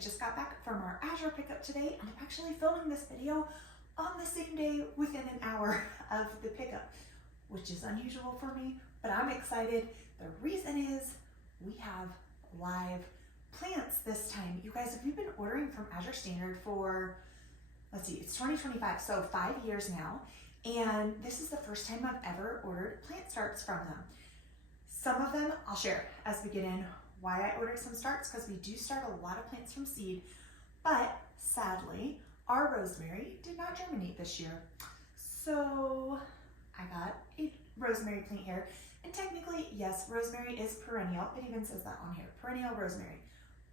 just got back from our Azure pickup today, and I'm actually filming this video on the same day within an hour of the pickup, which is unusual for me, but I'm excited. The reason is we have live plants this time. You guys, if you've been ordering from Azure Standard for, let's see, it's 2025, so 5 years now, and this is the first time I've ever ordered plant starts from them. Some of them I'll share as we get in why I ordered some starts, because we do start a lot of plants from seed, but sadly, our rosemary did not germinate this year. So I got a rosemary plant here, and technically, yes, rosemary is perennial. It even says that on here, perennial rosemary.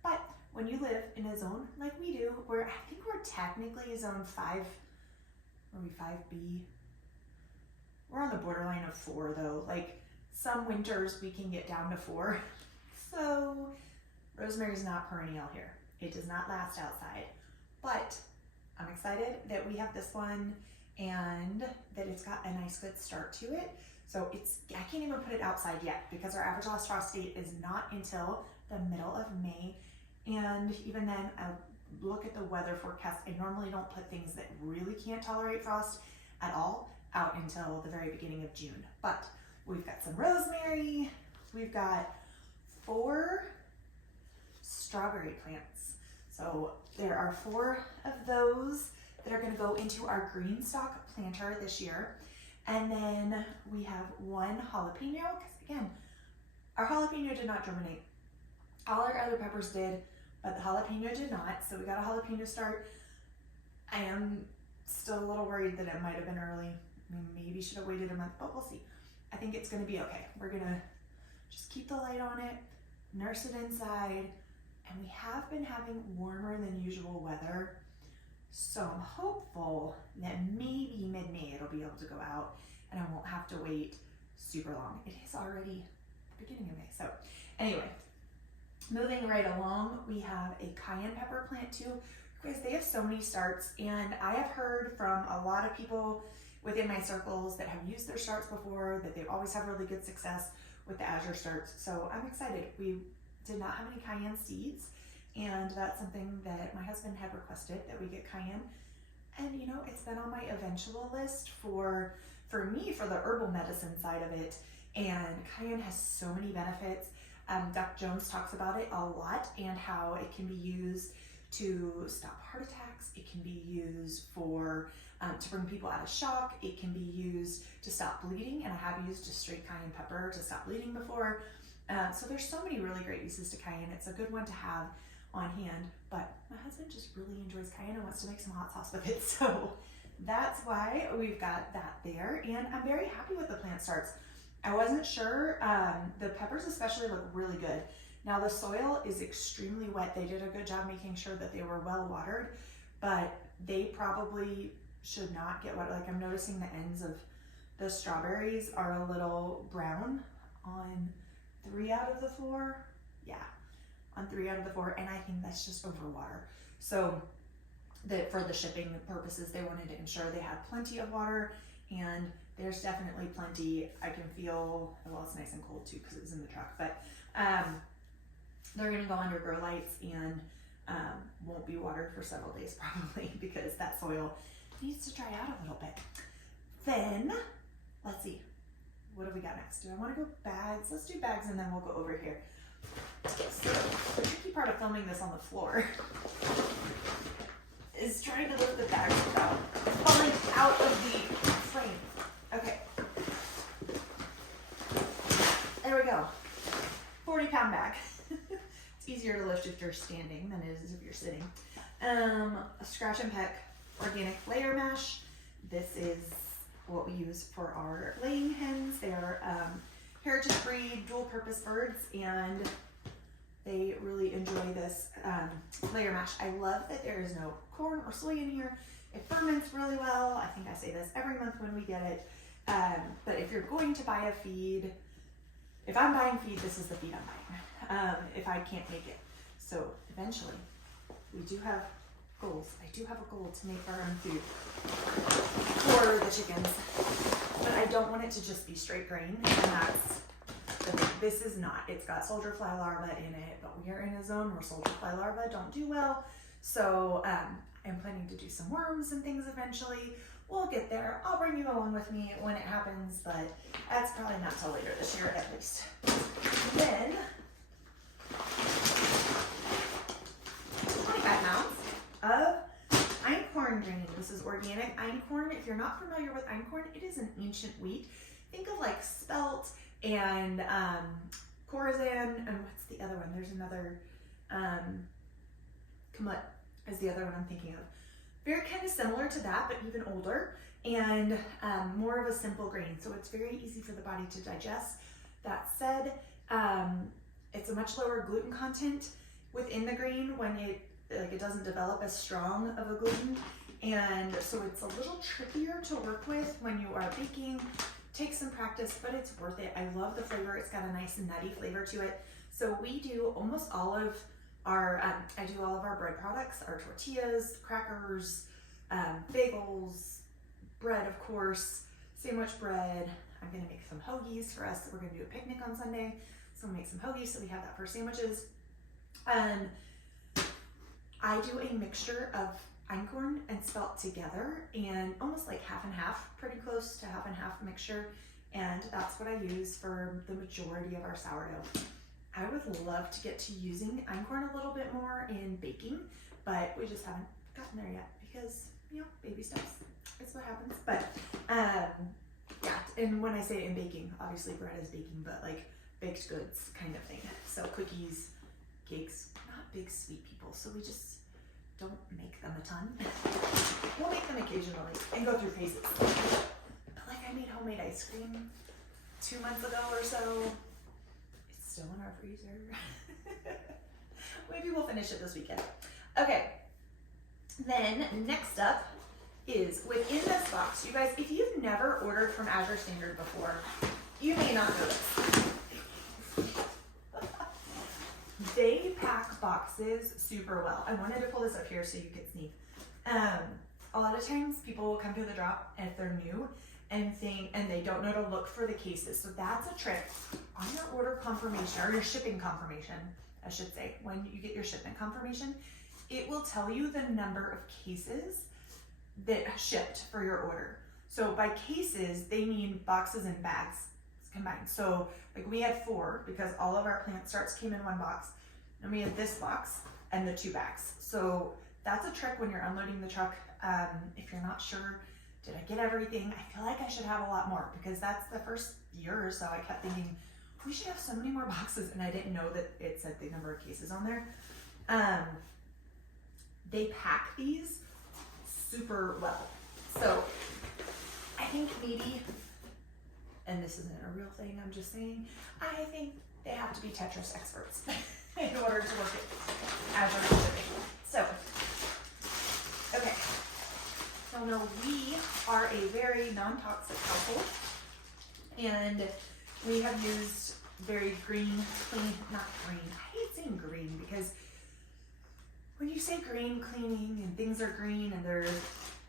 But when you live in a zone like we do, where I think we're technically zone 5, are we 5B? We're on the borderline of 4 though. Like some winters we can get down to 4. So rosemary is not perennial here. It does not last outside, but I'm excited that we have this one and that it's got a nice good start to it. So I can't even put it outside yet because our average last frost date is not until the middle of May. And even then, I'll look at the weather forecast. I normally don't put things that really can't tolerate frost at all out until the very beginning of June. But we've got some rosemary. We've got 4 strawberry plants. So there are 4 of those that are going to go into our green stock planter this year. And then we have 1 jalapeno, because again, our jalapeno did not germinate. All our other peppers did, but the jalapeno did not. So we got a jalapeno start. I am still a little worried that it might have been early. I mean, maybe should have waited a month, but we'll see. I think it's going to be okay. We're going to just keep the light on it, nurse it inside, and we have been having warmer than usual weather. So I'm hopeful that maybe mid-May it'll be able to go out and I won't have to wait super long. It is already the beginning of May. So anyway, moving right along, we have a cayenne pepper plant too. Because they have so many starts, and I have heard from a lot of people within my circles that have used their starts before, that they always have really good success with the Azure starts. So I'm excited. We did not have any cayenne seeds, and that's something that my husband had requested, that we get cayenne. And you know, it's been on my eventual list for me, for the herbal medicine side of it. And cayenne has so many benefits. Dr. Jones talks about it a lot, and how it can be used to stop heart attacks. It can be used for to bring people out of shock. It can be used to stop bleeding, and I have used just straight cayenne pepper to stop bleeding before. So there's so many really great uses to cayenne. It's a good one to have on hand, but my husband just really enjoys cayenne and wants to make some hot sauce with it. So that's why we've got that there, and I'm very happy with the plant starts. I wasn't sure, the peppers especially look really good. Now the soil is extremely wet. They did a good job making sure that they were well watered, but they probably should not get wet. Like I'm noticing the ends of the strawberries are a little brown on 3 out of the 4. Yeah, on 3 out of the 4, and I think that's just overwater. So that for the shipping purposes, they wanted to ensure they had plenty of water, and there's definitely plenty. I can feel, well, it's nice and cold too because it was in the truck, but they're going to go under grow lights and won't be watered for several days probably, because that soil needs to dry out a little bit. Then let's see, what do we got next? Do I want to go bags? Let's do bags, and then we'll go over here. So the tricky part of filming this on the floor is trying to lift the bags without falling out of the frame. Okay, there we go. 40-pound bag. It's easier to lift if you're standing than it is if you're sitting. A scratch and peck organic layer mash. This is what we use for our laying hens. They are heritage breed, dual purpose birds, and they really enjoy this layer mash. I love that there is no corn or soy in here. It ferments really well. I think I say this every month when we get it. But if you're going to buy a feed, if I'm buying feed, this is the feed I'm buying, if I can't make it. So eventually, we do have goals. I do have a goal to make our own food for the chickens, but I don't want it to just be straight grain, and that's the thing. this is not. It's got soldier fly larvae in it, but we are in a zone where soldier fly larvae don't do well. So I'm planning to do some worms and things eventually. We'll get there. I'll bring you along with me when it happens, but that's probably not till later this year at least. Then 25 pounds of Einkorn grain. This is organic Einkorn. If you're not familiar with Einkorn, it is an ancient wheat. Think of like spelt and Corazan, and what's the other one? There's another, Kamut is the other one I'm thinking of. Very kind of similar to that, but even older, and more of a simple grain. So it's very easy for the body to digest. That said, it's a much lower gluten content within the grain when it doesn't develop as strong of a gluten. And so it's a little trickier to work with when you are baking. Takes some practice, but it's worth it. I love the flavor. It's got a nice nutty flavor to it. So we do almost all of our, I do all of our bread products, our tortillas, crackers, bagels, bread, of course, sandwich bread. I'm gonna make some hoagies for us. We're gonna do a picnic on Sunday. So we'll make some hoagies so we have that for sandwiches. I do a mixture of Einkorn and spelt together, and almost like half and half, pretty close to half and half mixture, and that's what I use for the majority of our sourdough. I would love to get to using Einkorn a little bit more in baking, but we just haven't gotten there yet because, you know, baby steps, it's what happens. But yeah, and when I say in baking, obviously bread is baking, but like baked goods kind of thing. So cookies, cakes, not big sweet people, so we just don't make them a ton. We'll make them occasionally and go through phases. But like I made homemade ice cream 2 months ago or so. It's still in our freezer. Maybe we'll finish it this weekend. Okay, then next up is within this box. You guys, if you've never ordered from Azure Standard before, you may not know this. They pack boxes super well. I wanted to pull this up here so you could see. A lot of times people will come to the drop if they're new and they don't know to look for the cases. So that's a trick on your order confirmation, or your shipping confirmation, I should say. When you get your shipment confirmation, it will tell you the number of cases that shipped for your order. So by cases, they mean boxes and bags combined. So like we had 4 because all of our plant starts came in 1 box. And we had this box and the 2 bags. So that's a trick when you're unloading the truck. If you're not sure, did I get everything? I feel like I should have a lot more, because that's the first year or so I kept thinking, we should have so many more boxes, and I didn't know that it said the number of cases on there. They pack these super well. So I think maybe, and this isn't a real thing, I'm just saying, I think they have to be Tetris experts in order to work at Azure Standard. So, okay. So no, we are a very non-toxic household, and we have used very green, clean, not green. I hate saying green, because when you say green cleaning and things are green and they're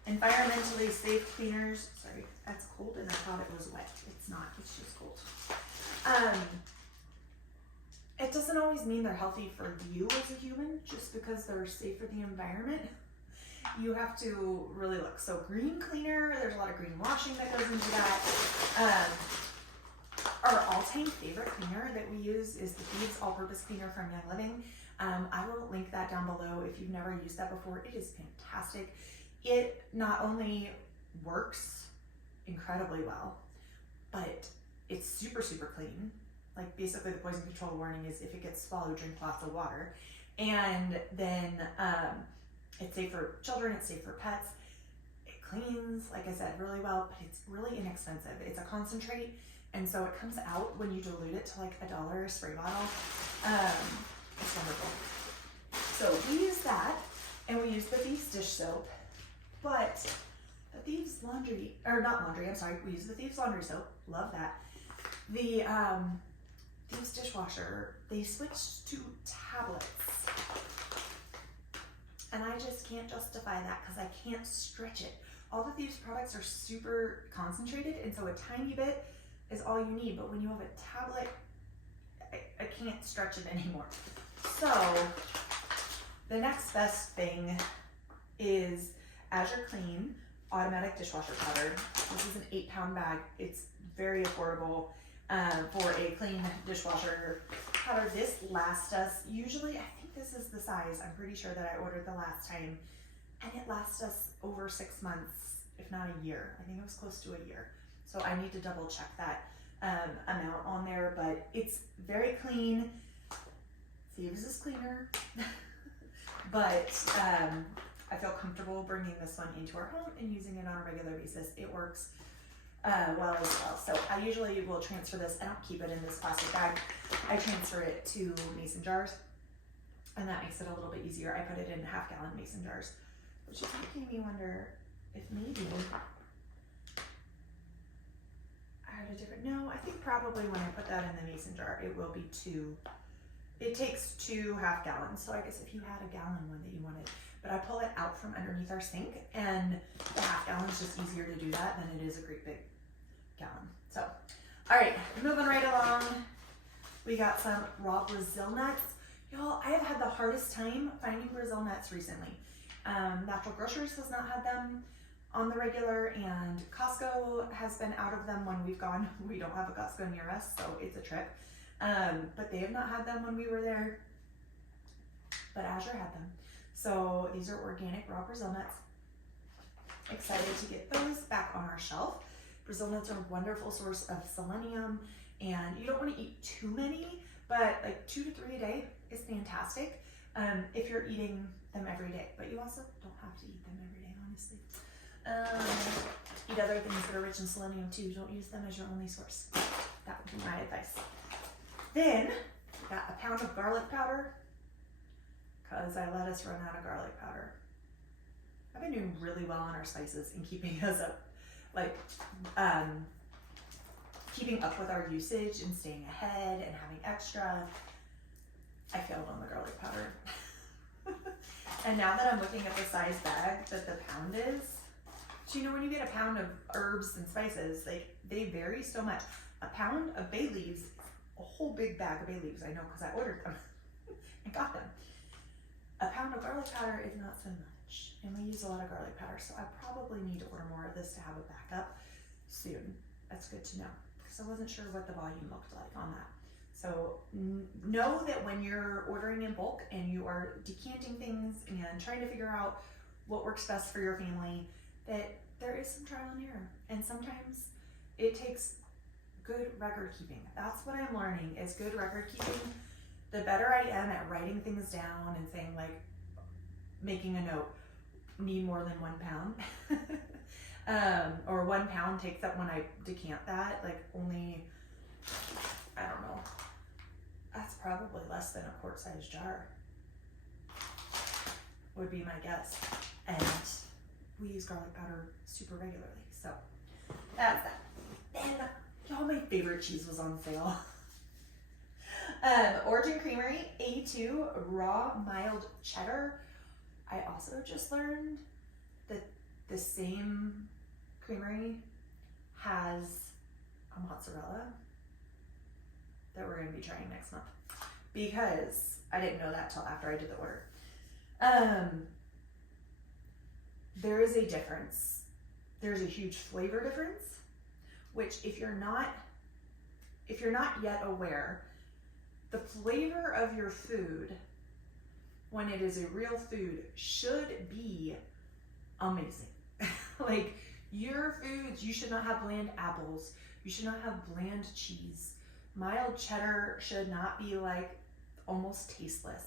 environmentally safe cleaners, sorry, that's cold and I thought it was wet. It's not, it's just cold. It doesn't always mean they're healthy for you as a human, just because they're safe for the environment. You have to really look. So green cleaner, there's a lot of green washing that goes into that. Our all-time favorite cleaner that we use is the Thieves All-Purpose Cleaner from Young Living. I will link that down below if you've never used that before. It is fantastic. It not only works incredibly well, but it's super, super clean. Like basically the poison control warning is if it gets swallowed, drink lots of water. And then it's safe for children, it's safe for pets. It cleans, like I said, really well, but it's really inexpensive. It's a concentrate, and so it comes out when you dilute it to like $1 a spray bottle. It's wonderful. So we use that, and we use the Thieves dish soap, but the Thieves laundry, or not laundry, I'm sorry, we use the Thieves laundry soap, love that. The Thieves dishwasher, they switched to tablets. And I just can't justify that because I can't stretch it. All the Thieves products are super concentrated, and so a tiny bit is all you need. But when you have a tablet, I can't stretch it anymore. So the next best thing is Azure Clean Automatic Dishwasher Powder. This is an 8-pound bag. It's very affordable for a clean dishwasher powder. This lasts us, usually, I think this is the size, I'm pretty sure that I ordered the last time, and it lasts us over 6 months, if not a year. I think it was close to a year. So I need to double check that amount on there, but it's very clean. Thieves is cleaner. But I feel comfortable bringing this one into our home and using it on a regular basis. It works well as well. So I usually will transfer this. I don't keep it in this plastic bag. I transfer it to mason jars, and that makes it a little bit easier. I put it in half-gallon mason jars, which is making me wonder if maybe I had a different, no, I think probably when I put that in the mason jar, it will be it takes 2 half-gallons. So I guess if you had a gallon one that you wanted, but I pull it out from underneath our sink, and the half-gallon is just easier to do that than it is a great big gallon. So, all right, moving right along. We got some raw Brazil nuts. Y'all, I have had the hardest time finding Brazil nuts recently. Natural Groceries has not had them on the regular, and Costco has been out of them when we've gone. We don't have a Costco near us, so it's a trip. But they have not had them when we were there, but Azure had them. So these are organic raw Brazil nuts. Excited to get those back on our shelf. Brazil nuts are a wonderful source of selenium, and you don't want to eat too many, but like 2 to 3 a day is fantastic if you're eating them every day, but you also don't have to eat them every day, honestly. Eat other things that are rich in selenium too. Don't use them as your only source. That would be my advice. Then, got a pound of garlic powder, because I let us run out of garlic powder. I've been doing really well on our spices and keeping us up, like, keeping up with our usage and staying ahead and having extra. I failed on the garlic powder. And now that I'm looking at the size bag that the pound is, so you know when you get a pound of herbs and spices, like, they vary so much. A pound of bay leaves, a whole big bag of bay leaves, I know because I ordered them and got them. A pound of garlic powder is not so much, and we use a lot of garlic powder, so I probably need to order more of this to have a backup soon. That's good to know, because I wasn't sure what the volume looked like on that. So know that when you're ordering in bulk and you are decanting things and trying to figure out what works best for your family, that there is some trial and error, and sometimes it takes good record keeping. That's what I'm learning, is good record keeping. The better I am at writing things down and saying, like, making a note, need more than 1 pound. Or 1 pound takes up, when I decant that, like, only, I don't know, that's probably less than a quart-sized jar, would be my guess. And we use garlic powder super regularly, so that's that. Then, y'all, my favorite cheese was on sale. Origin Creamery A2 Raw Mild Cheddar. I also just learned that the same creamery has a mozzarella that we're going to be trying next month, because I didn't know that till after I did the order. There is a difference. There's a huge flavor difference, which if you're not yet aware, the flavor of your food, when it is a real food, should be amazing. Like, your foods, you should not have bland apples. You should not have bland cheese. Mild cheddar should not be like almost tasteless.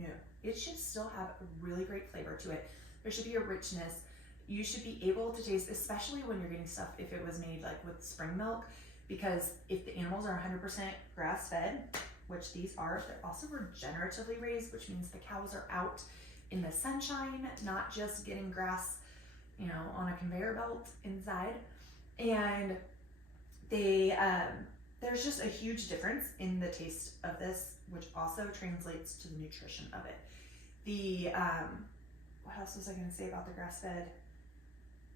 No, it should still have a really great flavor to it. There should be a richness. You should be able to taste, especially when you're getting stuff, if it was made like with spring milk, because if the animals are 100% grass fed, which these are, they're also regeneratively raised, which means the cows are out in the sunshine, not just getting grass, you know, on a conveyor belt inside. And they, there's just a huge difference in the taste of this, which also translates to the nutrition of it. The, what else was I going to say about the grass-fed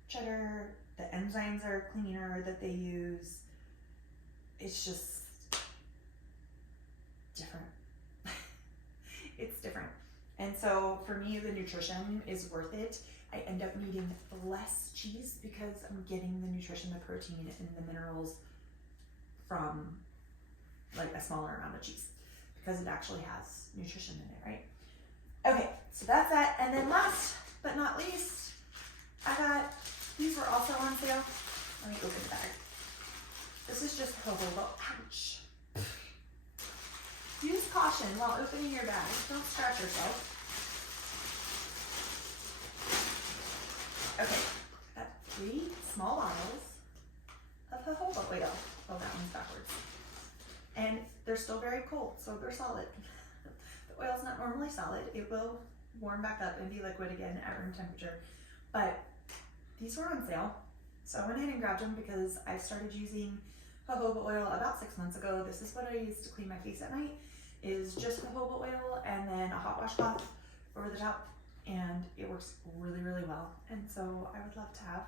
cheddar? The enzymes are cleaner that they use. It's just different. It's different. And so for me, the nutrition is worth it. I end up needing less cheese because I'm getting the nutrition, the protein, and the minerals from like a smaller amount of cheese because it actually has nutrition in it, right? Okay, so that's that. And then last but not least, I got, these were also on sale. Let me open the bag. This is just jojoba. Ouch. Use caution while opening your bag. Don't scratch yourself. Okay, got 3 small bottles of jojoba oil. Oh, that one's backwards. And they're still very cold, so they're solid. The oil's not normally solid. It will warm back up and be liquid again at room temperature. But these were on sale, so I went ahead and grabbed them because I started using jojoba oil about 6 months ago. This is what I use to clean my face at night, is just jojoba oil and then a hot washcloth over the top, and it works really, really well. And so I would love to have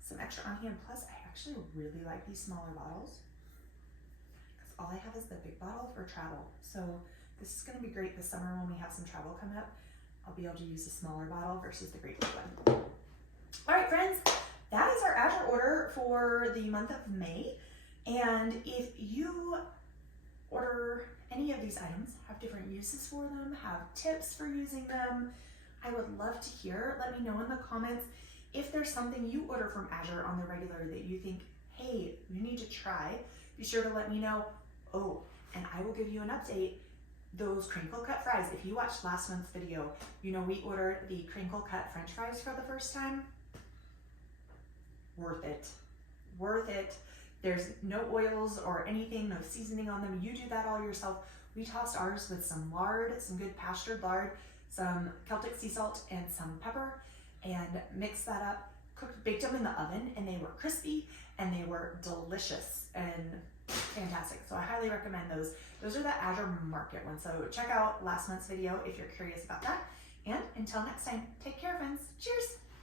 some extra on hand. Plus, I actually really like these smaller bottles because all I have is the big bottle for travel. So this is going to be great this summer when we have some travel coming up. I'll be able to use a smaller bottle versus the great big one. All right, friends, that is our Azure order for the month of May. And if you order any of these items, have different uses for them, have tips for using them, I would love to hear. Let me know in the comments if there's something you order from Azure on the regular that you think, hey, you need to try. Be sure to let me know. Oh, and I will give you an update. Those crinkle cut fries, if you watched last month's video, you know we ordered the crinkle cut French fries for the first time. Worth it. Worth it. There's no oils or anything, no seasoning on them. You do that all yourself. We tossed ours with some lard, some good pastured lard, some Celtic sea salt, and some pepper, and mixed that up, baked them in the oven, and they were crispy, and they were delicious and fantastic. So I highly recommend those. Those are the Azure Market ones. So check out last month's video if you're curious about that. And until next time, take care, friends. Cheers.